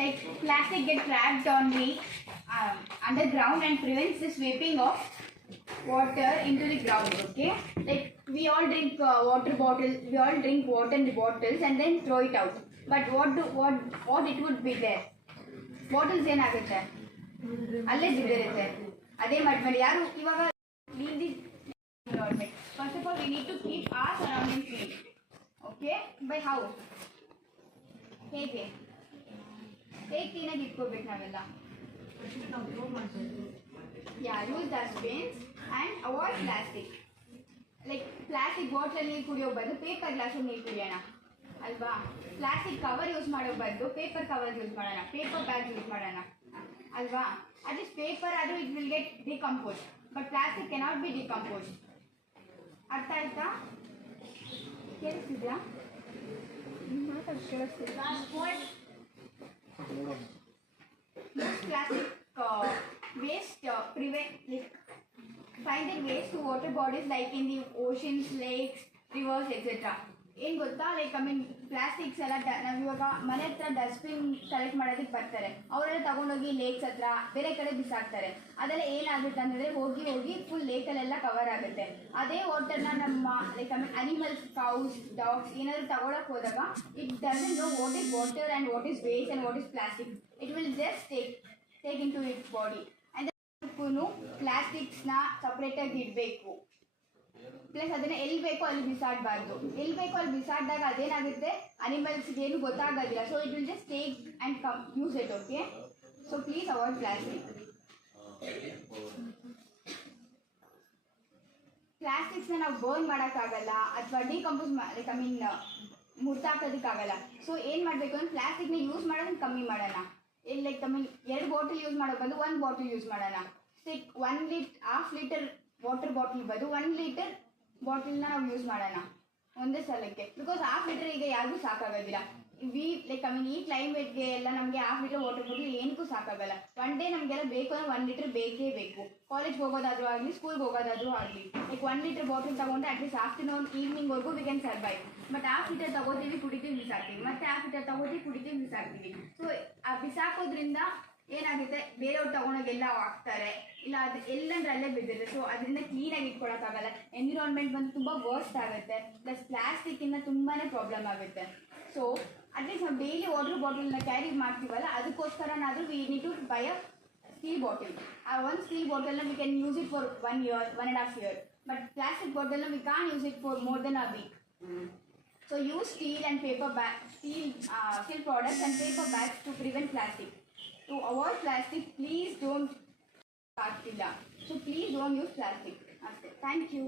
Like plastic get trapped on the underground and prevents the sweeping of water into the ground. Okay, like we all drink water bottles, we all drink water in the bottles and then throw it out. But what it would be there? Bottles ಏನಾಗುತ್ತೆ ಅಲ್ಲೇ ಬಿದ್ದಿರುತ್ತೆ. ಅದೇ ಮಾಡಿ ಯಾರು ಇವಾಗ clean the environment. First of all, we need to keep our surroundings clean. Okay, by how? ಹೇಗೆ ಕ್ಲೀನಾಗಿ ಇಟ್ಕೋಬೇಕು ನಾವೆಲ್ಲ. Use dustbins and avoid plastic. Like plastic ಬಾಟ್ಲಲ್ಲಿ ನೀರು ಕುಡಿಯೋ ಬದಲು ಪೇಪರ್ ಗ್ಲಾಸಲ್ಲಿ ನೀರು ಕುಡಿಯೋಣ ಅಲ್ವಾ. ಪ್ಲಾಸ್ಟಿಕ್ ಕವರ್ ಯೂಸ್ ಮಾಡೋ ಬದಲು ಪೇಪರ್ ಕವರ್ ಯೂಸ್ ಮಾಡೋಣ, ಪೇಪರ್ ಬ್ಯಾಗ್ ಯೂಸ್ ಮಾಡೋಣ ಅಲ್ವಾ. ಅಟ್ಲೀಸ್ಟ್ ಪೇಪರ್ ಆದರೂ it will get decompose, but plastic cannot be decompose. ಅರ್ಥ ಆಯ್ತಾ? ಕೇಳಿಸ್ತಿದ್ಯಾ? Most plastic waste find their ways to water bodies like in the oceans, lakes, rivers, etc. ಏನು ಗೊತ್ತಾ, like plastics ಎಲ್ಲ ನಾವು ಇವಾಗ ಮನೆ ಹತ್ರ ಡಸ್ಟ್ಬಿನ್ ಕಲೆಕ್ಟ್ ಮಾಡೋದಕ್ಕೆ ಬರ್ತಾರೆ, ಅವರೆಲ್ಲ ತಗೊಂಡೋಗಿ ಲೇಕ್ಸ್ ಹತ್ರ ಬೇರೆ ಕಡೆ ಬಿಸಾಕ್ತಾರೆ. ಅದೆಲ್ಲ ಏನಾಗುತ್ತೆ ಅಂತಂದರೆ ಹೋಗಿ ಫುಲ್ ಲೇಕಲ್ಲೆಲ್ಲ ಕವರ್ ಆಗುತ್ತೆ. ಅದೇ ವಾಟರ್ನ ನಮ್ಮ ಲೈಕ್ ಅನಿಮಲ್ಸ್, ಕೌಸ್, ಡಾಗ್ಸ್ ಏನಾದರೂ ತಗೊಳಕ್ಕೆ ಹೋದಾಗ it doesn't know what is water and what is waste and what is plastic. It will just take into its body. And ಪ್ಲಾಸ್ಟಿಕ್ಸ್ನ ಸಪ್ರೇಟಾಗಿ ಇಡಬೇಕು. ಪ್ಲಸ್ ಅದನ್ನು ಎಲ್ಲಿ ಬೇಕೋ ಅಲ್ಲಿ ಬಿಸಾಡಬಾರ್ದು. ಎಲ್ಲಿ ಬೇಕೋ ಅಲ್ಲಿ ಬಿಸಾಡಿದಾಗ ಅದೇನಾಗುತ್ತೆ, ಅನಿಮಲ್ಸ್ಗೆ ಏನು ಗೊತ್ತಾಗೋದಿಲ್ಲ. So it will just take and use it. Okay, so please avoid plastic. ಪ್ಲಾಸ್ಟಿಕ್ಸ್ನ ನಾವು ಬರ್ನ್ ಮಾಡೋಕ್ಕಾಗಲ್ಲ ಅಥವಾ ಡಿಕಂಪೋಸ್ ಮುರ್ತಾಕೋದಕ್ಕಾಗಲ್ಲ. ಸೊ ಏನು ಮಾಡಬೇಕು ಅಂದ್ರೆ ಪ್ಲಾಸ್ಟಿಕ್ನ ಯೂಸ್ ಮಾಡೋದನ್ನ ಕಮ್ಮಿ ಮಾಡೋಣ. ಲೈಕ್ 2 ಬಾಟಲ್ ಯೂಸ್ ಮಾಡೋ ಬಂದು 1 ಬಾಟಲ್ ಯೂಸ್ ಮಾಡೋಣ. ಹಾಫ್ ಲೀಟರ್ ವಾಟರ್ ಬಾಟಲ್ ಬದು 1 ಲೀಟರ್ ಬಾಟಲ್ನ ನಾವು ಯೂಸ್ ಮಾಡೋಣ ಒಂದೇ ಸಲಕ್ಕೆ. ಬಿಕಾಸ್ ಹಾಫ್ ಲೀಟರ್ ಈಗ ಯಾರಿಗೂ ಸಾಕಾಗೋದಿಲ್ಲ. ಈ ಕ್ಲೈಮೇಟ್ಗೆ ಎಲ್ಲ ನಮಗೆ ಹಾಫ್ ಲೀಟರ್ ವಾಟರ್ ಬಾಟಲ್ ಏನಕ್ಕೂ ಸಾಕಾಗಲ್ಲ. ಒನ್ ಡೇ ನಮಗೆಲ್ಲ ಬೇಕು ಅಂದರೆ 1 ಲೀಟರ್ ಬೇಕೇ ಬೇಕು. ಕಾಲೇಜ್ಗೆ ಹೋಗೋದಾದ್ರೂ ಆಗಲಿ, ಸ್ಕೂಲ್ಗೆ ಹೋಗೋದಾದ್ರೂ ಆಗಲಿ. 1 ಲೀಟರ್ ಬಾಟಲ್ ತಗೊಂಡ್ರೆ ಅಟ್ಲೀಸ್ಟ್ ಆಫ್ಟರ್ನೂನ್ ಈವ್ನಿಂಗ್ವರೆಗೂ we can survive. But half litre ತಗೋತೀವಿ, ಕುಡಿತೀವಿ, ಬಿಸಾಕ್ತೀವಿ, ಮತ್ತೆ ಹಾಫ್ ಲೀಟರ್ ತಗೋತೀವಿ, ಕುಡಿತೀವಿ, ಬಿಸಾಕ್ತೀವಿ. ಸೊ ಆ ಬಿಸಾಕೋದ್ರಿಂದ ಏನಾಗುತ್ತೆ, ಬೇರೆಯವ್ರು ತಗೊಂಡೋಗೆಲ್ಲ ಹಾಕ್ತಾರೆ, ಇಲ್ಲ ಅದು ಎಲ್ಲಂದ್ರೆ ಅಲ್ಲೇ ಬಿದ್ದಿರುತ್ತೆ. ಸೊ ಅದರಿಂದ ಕ್ಲೀನಾಗಿ ಇಟ್ಕೊಳಕ್ಕಾಗಲ್ಲ. ಎನ್ವಿರಾನ್ಮೆಂಟ್ ಬಂದು ತುಂಬ ವರ್ಸ್ಟ್ ಆಗುತ್ತೆ. ಪ್ಲಸ್ ಪ್ಲಾಸ್ಟಿಕ್ಕಿಂದ ತುಂಬಾ ಪ್ರಾಬ್ಲಮ್ ಆಗುತ್ತೆ. ಸೊ ಅಟ್ಲೀಸ್ಟ್ ನಾವು ಡೈಲಿ ವಾಟರ್ ಬಾಟಲ್ನ ಕ್ಯಾರಿ ಮಾಡ್ತೀವಲ್ಲ, ಅದಕ್ಕೋಸ್ಕರನಾದರೂ we need to buy a steel bottle. ಆ ಒಂದು ಸ್ಟೀಲ್ ಬಾಟಲ್ನ we can use it for 1 year, 1.5 years. But plastic ಬಾಟಲ್ನ we can use it for more than a week. So use steel and paper steel products and paper bags to prevent plastic. To avoid plastic, please don't So please don't use plastic. Thank you.